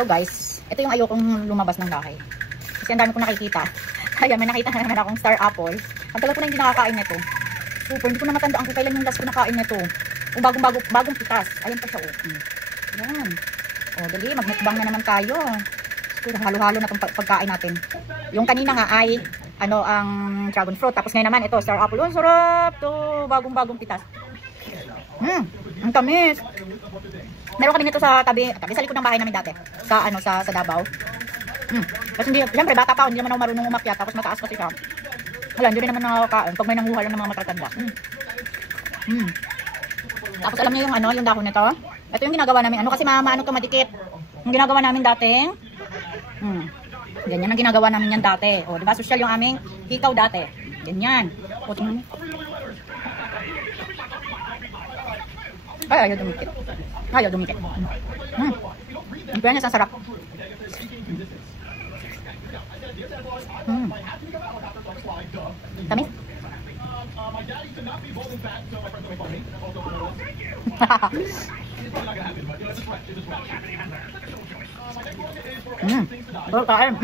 So guys, ito yung ayokong lumabas ng bahay. Kasi ang dami kong nakikita. Kaya may nakita na naman akong star apple. Ang tagal ko na hindi nakakain nito. Super, hindi ko na matandaan kung kailan yung last ko nakain nito. Kung bagong pitas. Ayan pa siya, Ayan. O, dali, magmukbang na naman tayo. Siguro, halo-halo na itong pagkain natin. Yung kanina nga ay, ang dragon fruit. Tapos ngayon naman, ito, star apple. Oh, sarap to. Bagong pitas. Ang tamis. Meron kami nito sa tabi sa likod ng bahay namin dati. Sa Davao. Kasi hindi, siyempre bata pa, hindi naman ako marunong umakyat. Tapos mataas kasi siya. Wala, hindi rin naman nakakain. Pag may nanguha lang ng mga matatanda. Tapos alam niyo yung dahon nito? Ito yung ginagawa namin. Kasi maano to, madikit. Yung ginagawa namin dati. Ganyan ang ginagawa namin yan dati. O, diba? Social yung aming hikaw dati. Ganyan. O, tingnan mo. Ay, ayaw dumikit. Ang fairness, ang sarap. Tamis. Kain.